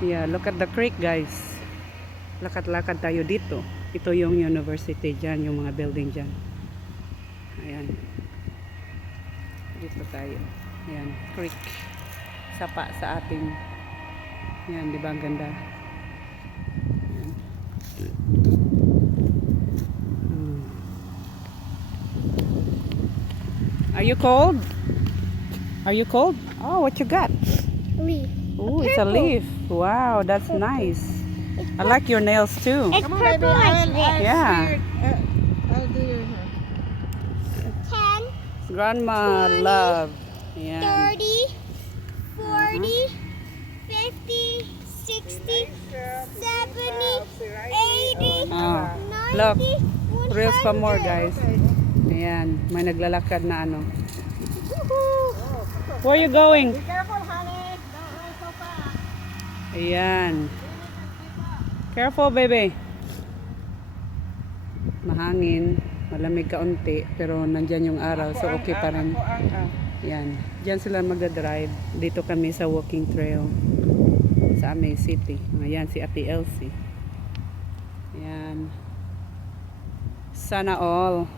Yeah, look at the creek, guys. Lakad-lakad tayo dito. Ito yung university dyan, yung mga building dyan. Ayan. Dito tayo. Ayan, creek. Sapa sa ating. Ayan, di ba ang ganda? Ayan. Are you cold? Are you cold? Oh, what you got? Leaf. Oh, it's a leaf. Wow, that's nice. I like your nails too. It's purple like this. Yeah. I'll do your hair. 10, Grandma 20, love. Yeah. 30, 40, 50, 60, 70, 80, Oh, look. 90, Reels pa more, 100. guys. Ayan, may naglalakad na ano. Where are you going? Be careful, honey. Don't run so fast. Ayan. Careful, baby. Mahangin, malamig kaunti, pero nandyan yung araw, so okay pa rin. Ayan. Diyan sila magdadrive. Dito kami sa walking trail sa Amay City. Ayan, si Ate Elsie. Ayan. Sana all.